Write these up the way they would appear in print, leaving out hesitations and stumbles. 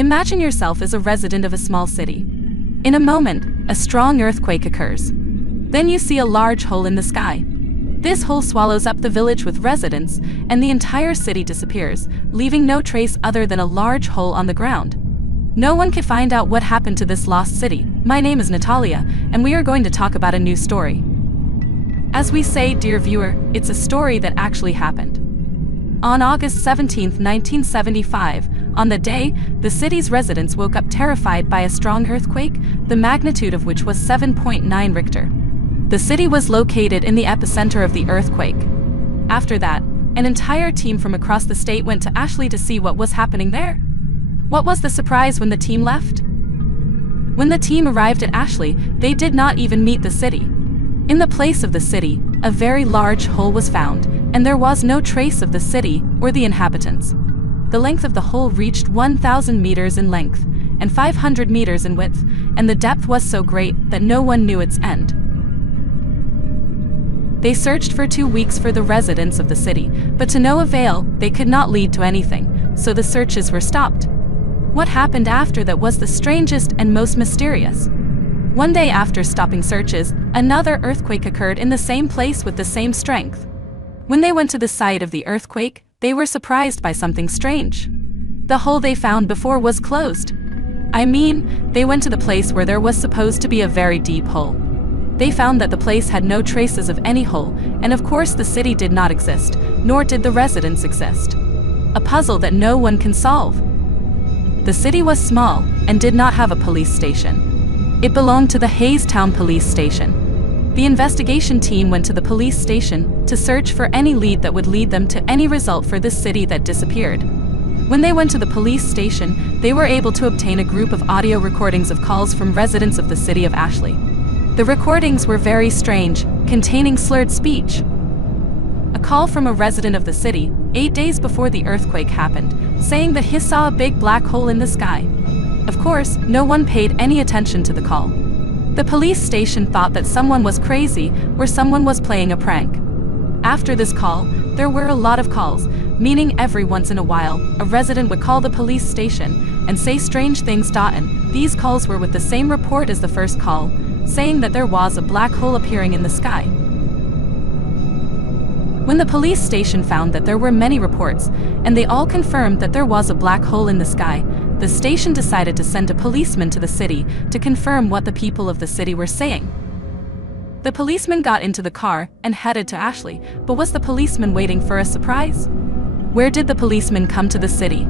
Imagine yourself as a resident of a small city. In a moment, a strong earthquake occurs. Then you see a large hole in the sky. This hole swallows up the village with residents, and the entire city disappears, leaving no trace other than a large hole on the ground. No one can find out what happened to this lost city. My name is Natalia, and we are going to talk about a new story. As we say, dear viewer, it's a story that actually happened. On August 17, 1975, on the day, the city's residents woke up terrified by a strong earthquake, the magnitude of which was 7.9 Richter. The city was located in the epicenter of the earthquake. After that, an entire team from across the state went to Ashely to see what was happening there. What was the surprise when the team left? When the team arrived at Ashely, they did not even meet the city. In the place of the city, a very large hole was found, and there was no trace of the city or the inhabitants. The length of the hole reached 1,000 meters in length and 500 meters in width, and the depth was so great that no one knew its end. They searched for 2 weeks for the residents of the city, but to no avail. They could not lead to anything, so the searches were stopped. What happened after that was the strangest and most mysterious. One day after stopping searches, another earthquake occurred in the same place with the same strength. When they went to the site of the earthquake, they were surprised by something strange. The hole they found before was closed. They went to the place where there was supposed to be a very deep hole. They found that the place had no traces of any hole, and of course the city did not exist, nor did the residents exist. A puzzle that no one can solve. The city was small and did not have a police station. It belonged to the Hayes Town Police Station. The investigation team went to the police station to search for any lead that would lead them to any result for this city that disappeared. When they went to the police station, they were able to obtain a group of audio recordings of calls from residents of the city of Ashely. The recordings were very strange, containing slurred speech. A call from a resident of the city, 8 days before the earthquake happened, saying that he saw a big black hole in the sky. Of course, no one paid any attention to the call. The police station thought that someone was crazy or someone was playing a prank. After this call, there were a lot of calls, meaning every once in a while, a resident would call the police station and say strange things. And these calls were with the same report as the first call, saying that there was a black hole appearing in the sky. When the police station found that there were many reports, and they all confirmed that there was a black hole in the sky, the station decided to send a policeman to the city to confirm what the people of the city were saying. The policeman got into the car and headed to Ashely, but was the policeman waiting for a surprise? Where did the policeman come to the city?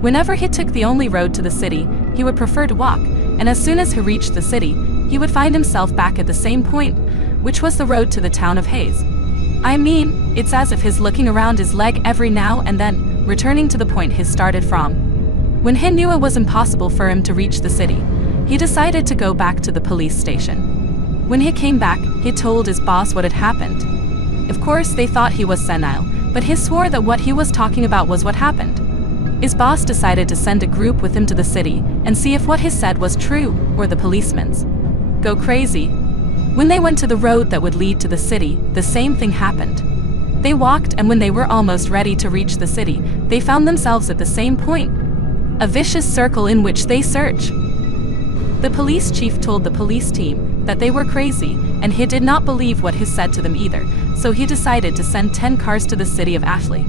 Whenever he took the only road to the city, he would prefer to walk, and as soon as he reached the city, he would find himself back at the same point, which was the road to the town of Hayes. It's as if he's looking around his leg every now and then, returning to the point he started from. When he knew it was impossible for him to reach the city, he decided to go back to the police station. When he came back, he told his boss what had happened. Of course, they thought he was senile, but he swore that what he was talking about was what happened. His boss decided to send a group with him to the city and see if what he said was true or the policeman's. Go crazy. When they went to the road that would lead to the city, the same thing happened. They walked, and when they were almost ready to reach the city, they found themselves at the same point. A vicious circle in which they search. The police chief told the police team that they were crazy, and he did not believe what he said to them either, so he decided to send 10 cars to the city of Ashely.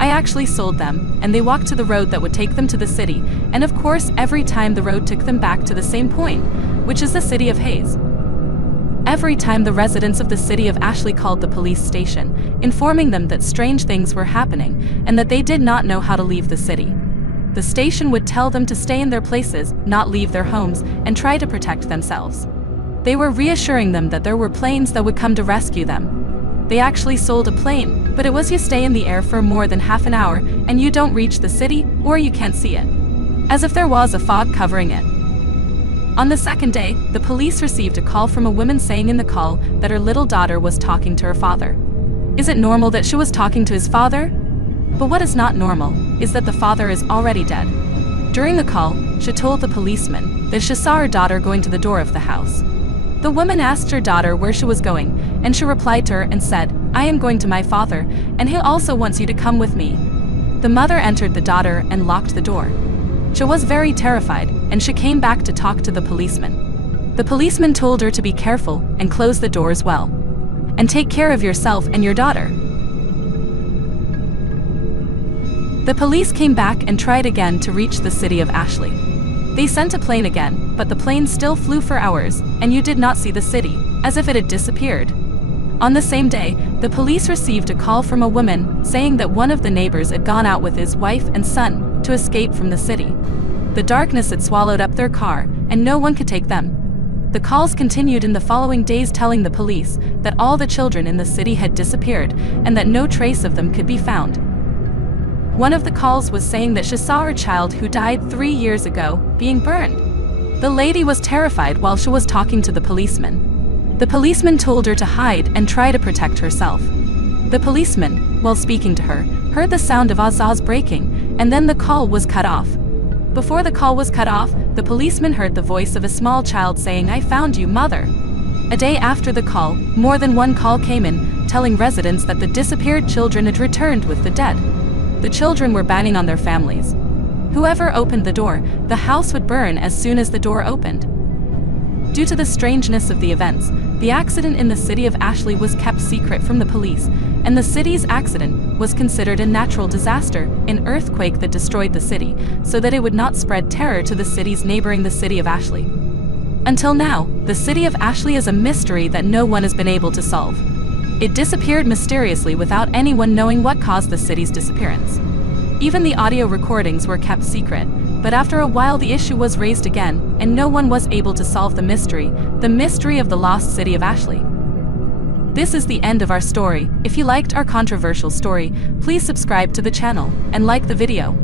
I actually sold them, and they walked to the road that would take them to the city, and of course every time the road took them back to the same point, which is the city of Hayes. Every time the residents of the city of Ashely called the police station, informing them that strange things were happening and that they did not know how to leave the city. The station would tell them to stay in their places, not leave their homes, and try to protect themselves. They were reassuring them that there were planes that would come to rescue them. They actually sold a plane, but it was you stay in the air for more than half an hour and you don't reach the city, or you can't see it. As if there was a fog covering it. On the second day, the police received a call from a woman saying in the call that her little daughter was talking to her father. Is it normal that she was talking to his father? But what is not normal is that the father is already dead. During the call, she told the policeman that she saw her daughter going to the door of the house. The woman asked her daughter where she was going, and she replied to her and said, "I am going to my father, and he also wants you to come with me." The mother entered the daughter and locked the door. She was very terrified, and she came back to talk to the policeman. The policeman told her to be careful and close the doors well. And take care of yourself and your daughter. The police came back and tried again to reach the city of Ashely. They sent a plane again, but the plane still flew for hours, and you did not see the city, as if it had disappeared. On the same day, the police received a call from a woman saying that one of the neighbors had gone out with his wife and son to escape from the city. The darkness had swallowed up their car, and no one could take them. The calls continued in the following days, telling the police that all the children in the city had disappeared and that no trace of them could be found. One of the calls was saying that she saw her child who died 3 years ago being burned. The lady was terrified while she was talking to the policeman. The policeman told her to hide and try to protect herself. The policeman, while speaking to her, heard the sound of Azaz breaking, and then the call was cut off. Before the call was cut off, the policeman heard the voice of a small child saying, "I found you, mother." A day after the call, more than one call came in, telling residents that the disappeared children had returned with the dead. The children were banging on their families. Whoever opened the door, the house would burn as soon as the door opened. Due to the strangeness of the events, the accident in the city of Ashely was kept secret from the police, and the city's accident was considered a natural disaster, an earthquake that destroyed the city, so that it would not spread terror to the cities neighboring the city of Ashely. Until now, the city of Ashely is a mystery that no one has been able to solve. It disappeared mysteriously without anyone knowing what caused the city's disappearance. Even the audio recordings were kept secret, but after a while the issue was raised again, and no one was able to solve the mystery of the lost city of Ashely. This is the end of our story. If you liked our controversial story, please subscribe to the channel and like the video.